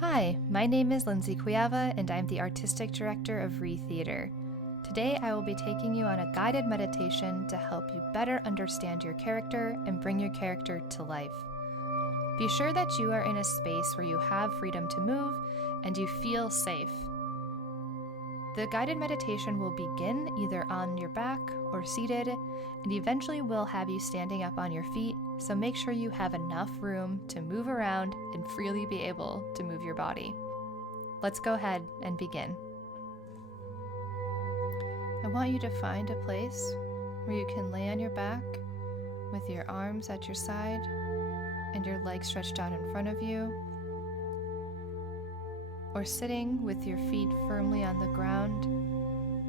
Hi, my name is Lindsay Cuiava, and I'm the Artistic Director of Re Theater. Today I will be taking you on a guided meditation to help you better understand your character and bring your character to life. Be sure that you are in a space where you have freedom to move and you feel safe. The guided meditation will begin either on your back or seated, and eventually will have you standing up on your feet, so make sure you have enough room to move around and freely be able to move your body. Let's go ahead and begin. I want you to find a place where you can lay on your back with your arms at your side and your legs stretched out in front of you, or sitting with your feet firmly on the ground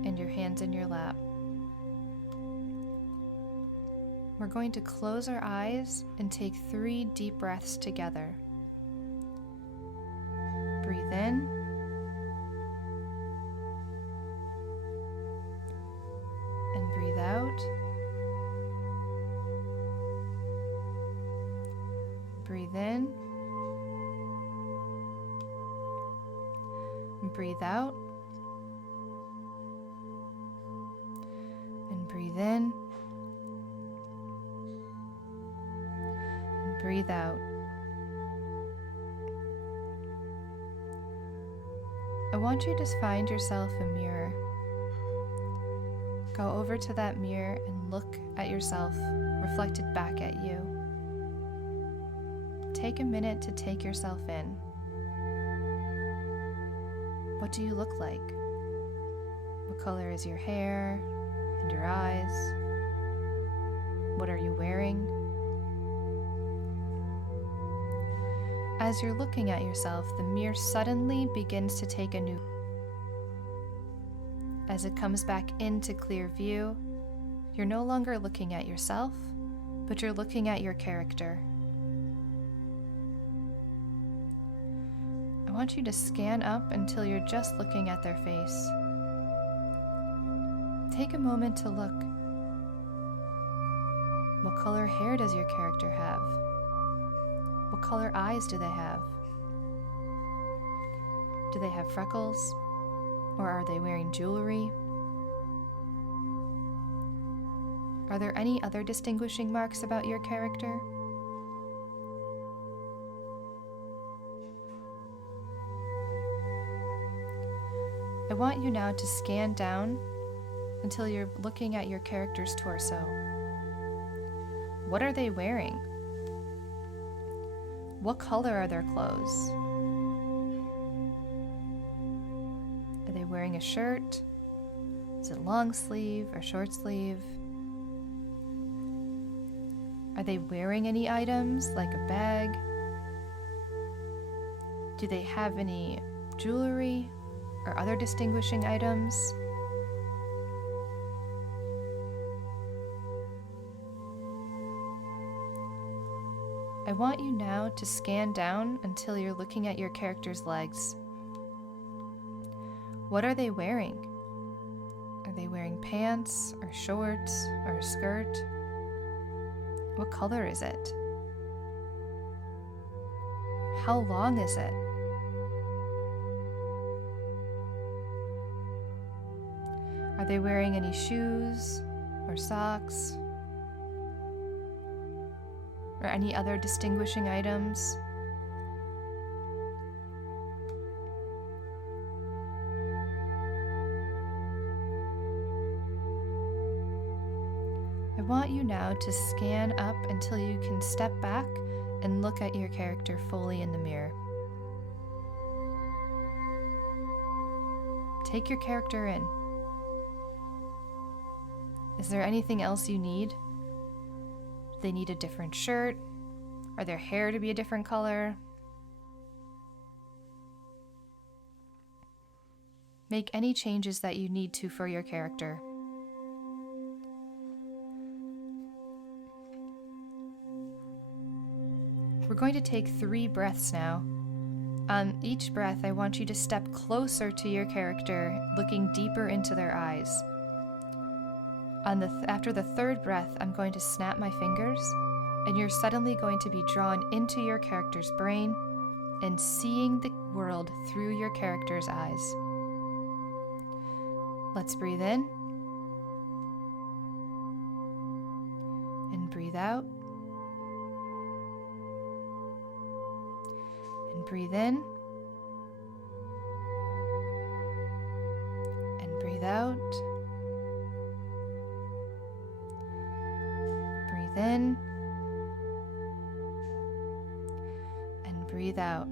and your hands in your lap. We're going to close our eyes and take 3 deep breaths together. Breathe in. And breathe out. Breathe in. And breathe out. And breathe in. And breathe out. I want you to find yourself a mirror. Go over to that mirror and look at yourself reflected back at you. Take a minute to take yourself in. What do you look like? What color is your hair and your eyes? What are you wearing? As you're looking at yourself, the mirror suddenly begins to take a new. As it comes back into clear view, you're no longer looking at yourself, but you're looking at your character. I want you to scan up until you're just looking at their face. Take a moment to look. What color hair does your character have? What color eyes do they have? Do they have freckles? Or are they wearing jewelry? Are there any other distinguishing marks about your character? I want you now to scan down until you're looking at your character's torso. What are they wearing? What color are their clothes? Are they wearing a shirt? Is it long sleeve or short sleeve? Are they wearing any items like a bag? Do they have any jewelry or other distinguishing items? I want you now to scan down until you're looking at your character's legs. What are they wearing? Are they wearing pants or shorts or a skirt? What color is it? How long is it? Are they wearing any shoes or socks or any other distinguishing items? I want you now to scan up until you can step back and look at your character fully in the mirror. Take your character in. Is there anything else you need? Do they need a different shirt? Are their hair to be a different color? Make any changes that you need to for your character. We're going to take 3 breaths now. On each breath, I want you to step closer to your character, looking deeper into their eyes. After the 3rd breath, I'm going to snap my fingers, and you're suddenly going to be drawn into your character's brain, and seeing the world through your character's eyes. Let's breathe in and breathe out. And breathe in and breathe out. Breathe in and breathe out.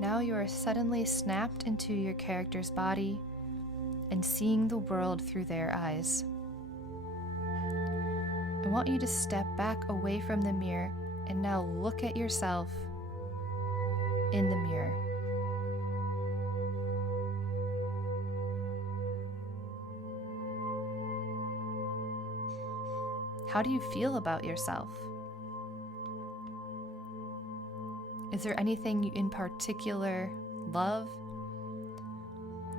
Now you are suddenly snapped into your character's body and seeing the world through their eyes. I want you to step back away from the mirror and now look at yourself in the mirror. How do you feel about yourself? Is there anything you in particular love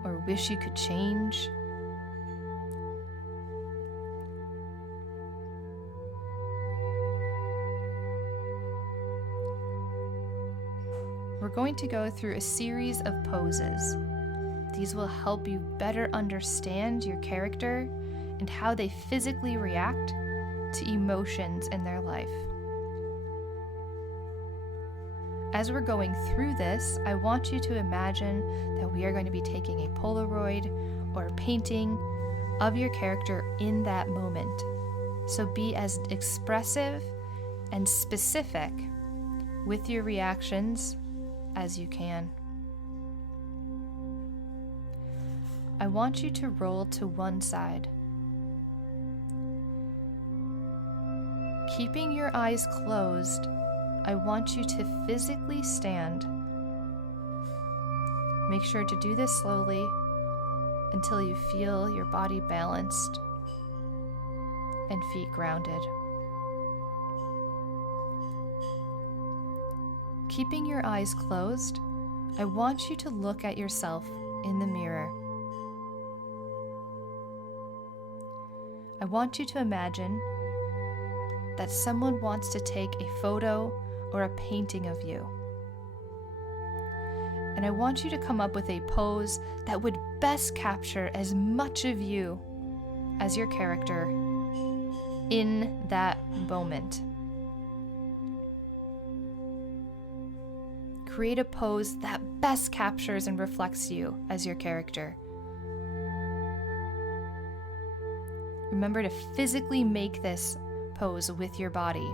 or wish you could change? We're going to go through a series of poses. These will help you better understand your character and how they physically react to emotions in their life. As we're going through this, I want you to imagine that we are going to be taking a Polaroid or a painting of your character in that moment. So be as expressive and specific with your reactions as you can. I want you to roll to one side. Keeping your eyes closed, I want you to physically stand. Make sure to do this slowly until you feel your body balanced and feet grounded. Keeping your eyes closed, I want you to look at yourself in the mirror. I want you to imagine that someone wants to take a photo or a painting of you. And I want you to come up with a pose that would best capture as much of you as your character in that moment. Create a pose that best captures and reflects you as your character. Remember to physically make this pose with your body.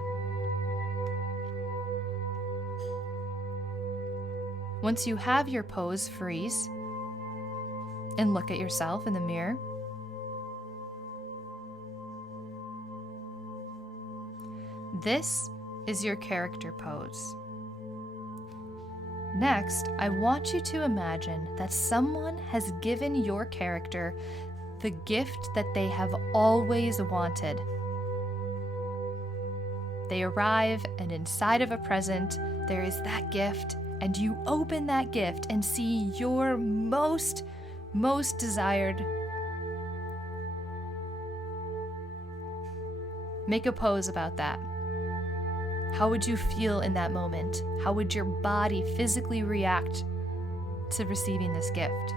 Once you have your pose, freeze and look at yourself in the mirror. This is your character pose. Next, I want you to imagine that someone has given your character the gift that they have always wanted. They arrive, and inside of a present, there is that gift, and you open that gift and see your most desired. Make a pose about that. How would you feel in that moment? How would your body physically react to receiving this gift?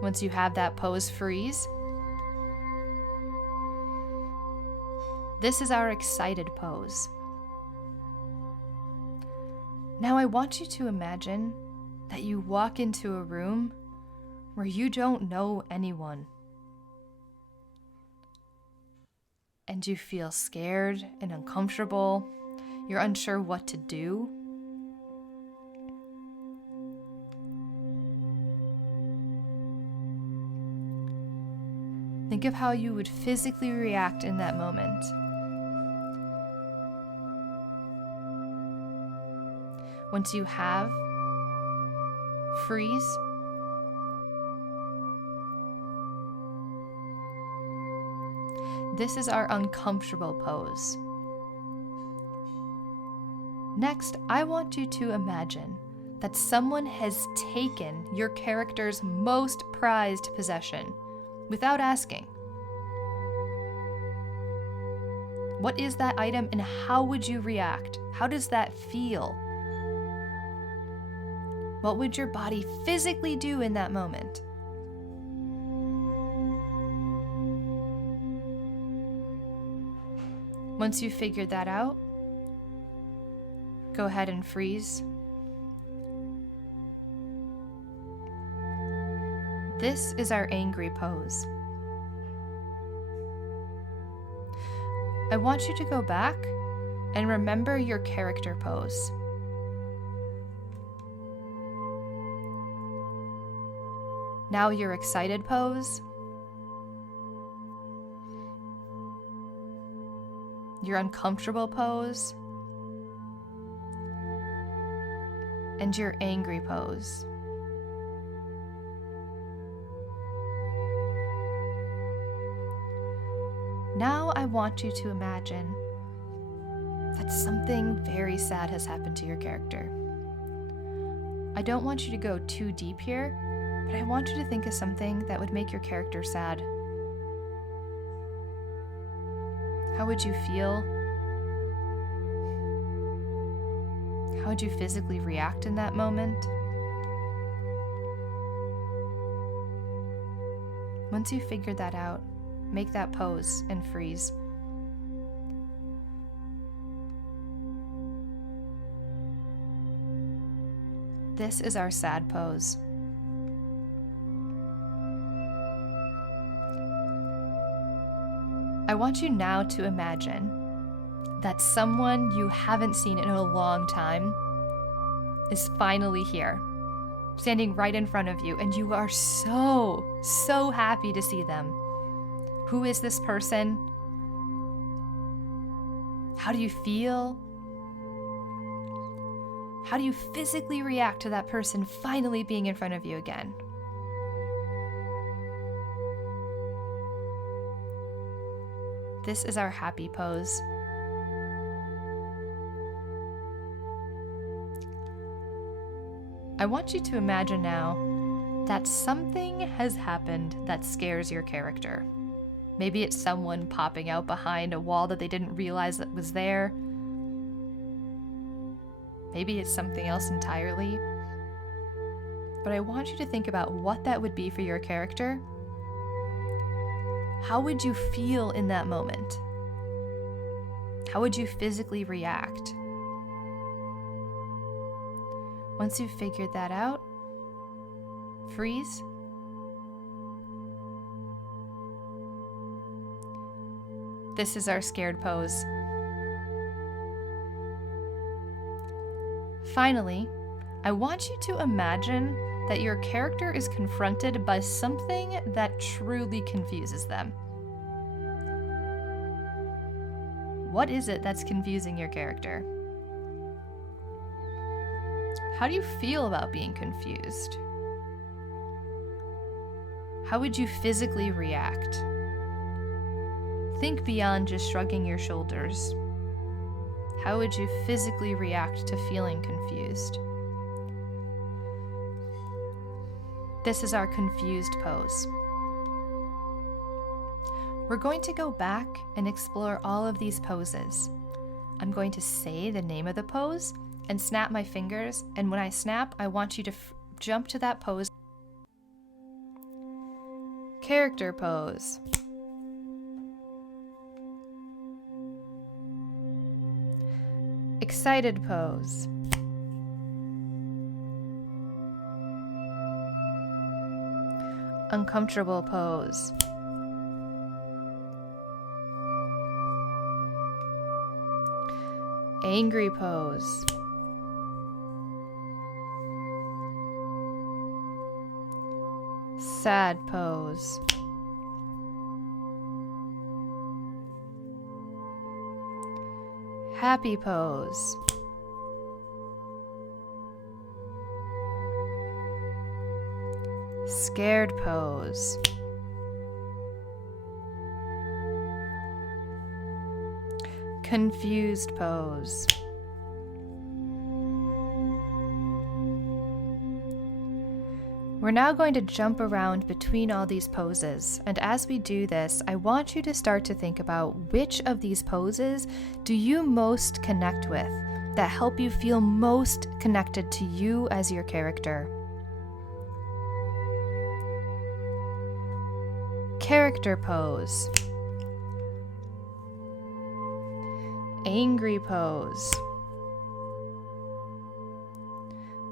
Once you have that pose, freeze. This is our excited pose. Now I want you to imagine that you walk into a room where you don't know anyone. And you feel scared and uncomfortable. You're unsure what to do. Think of how you would physically react in that moment. Once you have, freeze. This is our uncomfortable pose. Next, I want you to imagine that someone has taken your character's most prized possession without asking. What is that item and how would you react? How does that feel? What would your body physically do in that moment? Once you've figured that out, go ahead and freeze. This is our angry pose. I want you to go back and remember your character pose. Now your excited pose, your uncomfortable pose, and your angry pose. Now I want you to imagine that something very sad has happened to your character. I don't want you to go too deep here, but I want you to think of something that would make your character sad. How would you feel? How would you physically react in that moment? Once you've figured that out, make that pose and freeze. This is our sad pose. I want you now to imagine that someone you haven't seen in a long time is finally here, standing right in front of you, and you are so happy to see them. Who is this person? How do you feel? How do you physically react to that person finally being in front of you again? This is our happy pose. I want you to imagine now that something has happened that scares your character. Maybe it's someone popping out behind a wall that they didn't realize that was there. Maybe it's something else entirely. But I want you to think about what that would be for your character. How would you feel in that moment? How would you physically react? Once you've figured that out, freeze. This is our scared pose. Finally, I want you to imagine that your character is confronted by something that truly confuses them. What is it that's confusing your character? How do you feel about being confused? How would you physically react? Think beyond just shrugging your shoulders. How would you physically react to feeling confused? This is our confused pose. We're going to go back and explore all of these poses. I'm going to say the name of the pose and snap my fingers, and when I snap, I want you to jump to that pose. Character pose. Excited pose. Uncomfortable pose. Angry pose. Sad pose. Happy pose. Scared pose. Confused pose. We're now going to jump around between all these poses, and as we do this, I want you to start to think about which of these poses do you most connect with, that help you feel most connected to you as your character. Character pose. Angry pose.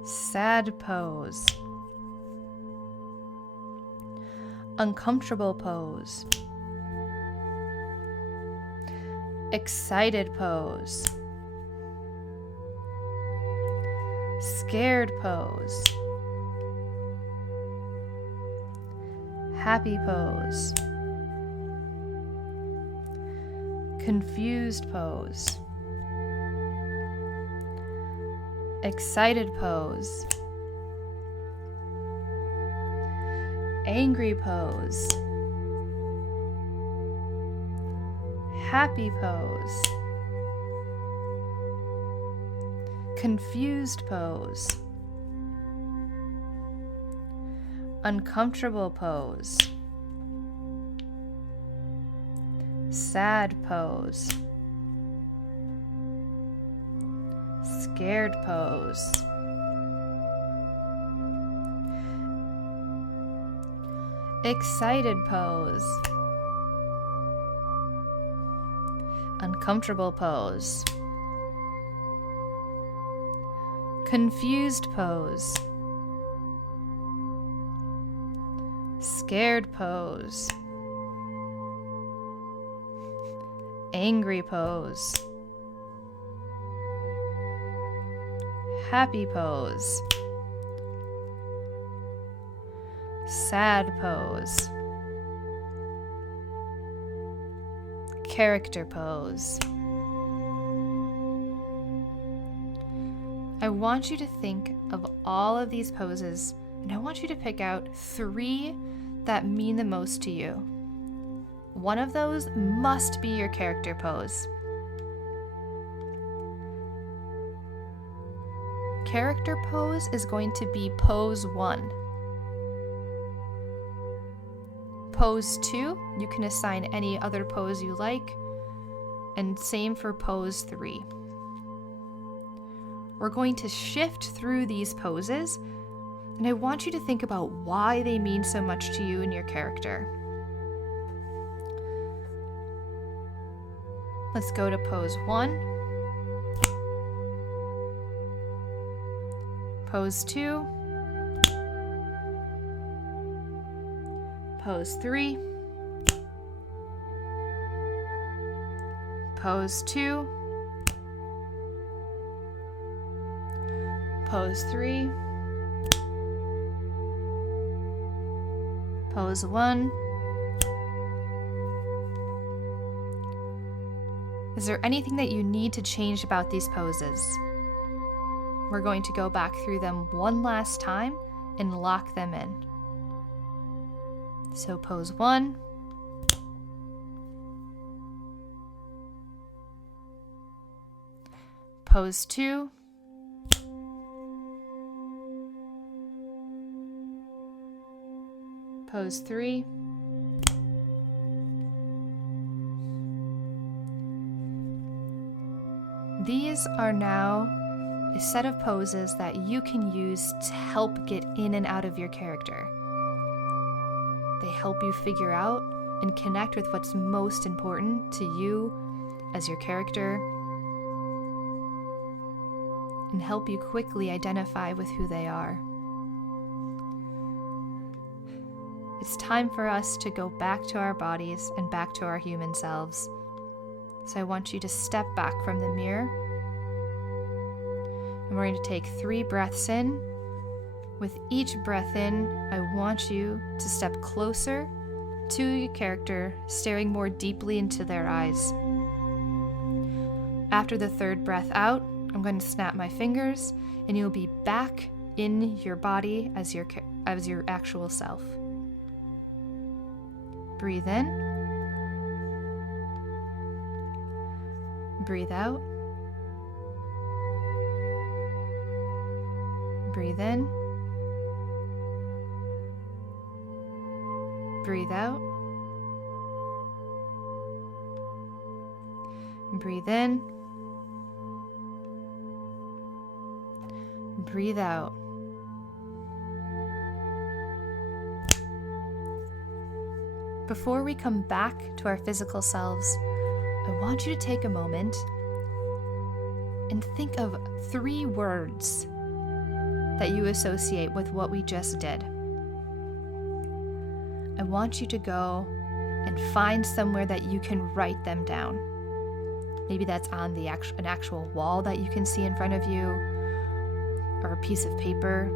Sad pose. Uncomfortable pose. Excited pose. Scared pose. Happy pose. Confused pose. Excited pose. Angry pose. Happy pose. Confused pose. Uncomfortable pose. Sad pose. Scared pose. Excited pose. Uncomfortable pose. Confused pose. Scared pose. Angry pose. Happy pose. Sad pose. Character pose. I want you to think of all of these poses, and I want you to pick out 3 that mean the most to you. One of those must be your character pose. Character pose is going to be pose 1. Pose 2, you can assign any other pose you like, and same for pose 3. We're going to shift through these poses, and I want you to think about why they mean so much to you and your character. Let's go to pose 1. Pose 2. Pose 3. Pose 2. Pose 3. Pose 1. Is there anything that you need to change about these poses? We're going to go back through them one last time and lock them in. So pose 1. Pose 2. Pose 3. These are now a set of poses that you can use to help get in and out of your character. They help you figure out and connect with what's most important to you as your character, and help you quickly identify with who they are. It's time for us to go back to our bodies and back to our human selves. So I want you to step back from the mirror, and we're going to take 3 breaths in. With each breath in, I want you to step closer to your character, staring more deeply into their eyes. After the 3rd breath out, I'm going to snap my fingers, and you'll be back in your body as your actual self. Breathe in. Breathe out. Breathe in. Breathe out. Breathe in. Breathe out. Before we come back to our physical selves, I want you to take a moment and think of 3 words that you associate with what we just did. I want you to go and find somewhere that you can write them down. Maybe that's on an actual wall that you can see in front of you, or a piece of paper.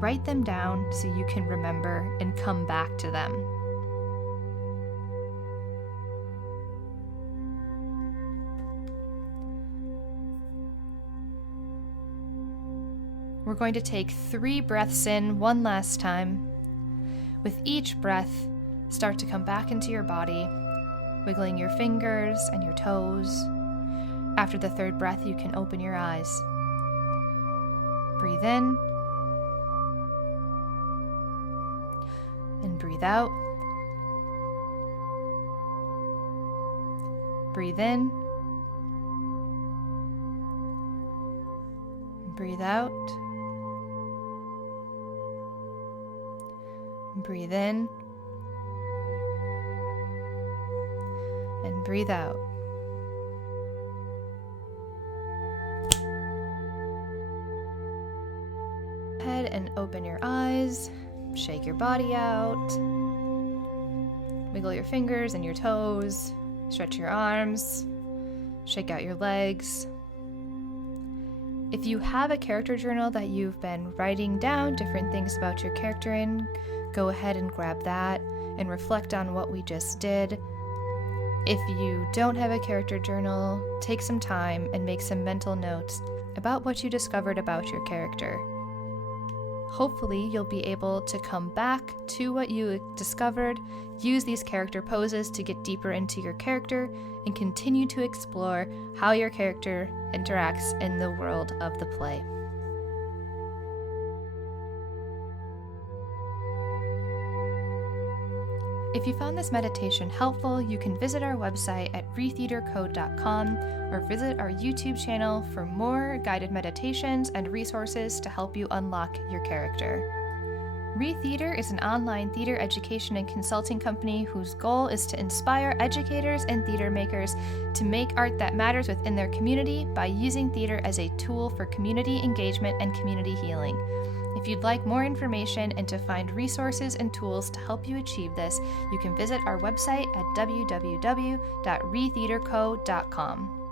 Write them down so you can remember and come back to them. We're going to take 3 breaths in one last time. With each breath, start to come back into your body, wiggling your fingers and your toes. After the 3rd breath, you can open your eyes. Breathe in and breathe out. Breathe in. Breathe out. Breathe in. And breathe out. Go ahead and open your eyes. Shake your body out. Wiggle your fingers and your toes. Stretch your arms. Shake out your legs. If you have a character journal that you've been writing down different things about your character in, go ahead and grab that and reflect on what we just did. If you don't have a character journal, take some time and make some mental notes about what you discovered about your character. Hopefully, you'll be able to come back to what you discovered, use these character poses to get deeper into your character, and continue to explore how your character interacts in the world of the play. If you found this meditation helpful, you can visit our website at retheaterco.com or visit our YouTube channel for more guided meditations and resources to help you unlock your character. ReTheater is an online theater education and consulting company whose goal is to inspire educators and theater makers to make art that matters within their community by using theater as a tool for community engagement and community healing. If you'd like more information and to find resources and tools to help you achieve this, you can visit our website at www.retheaterco.com.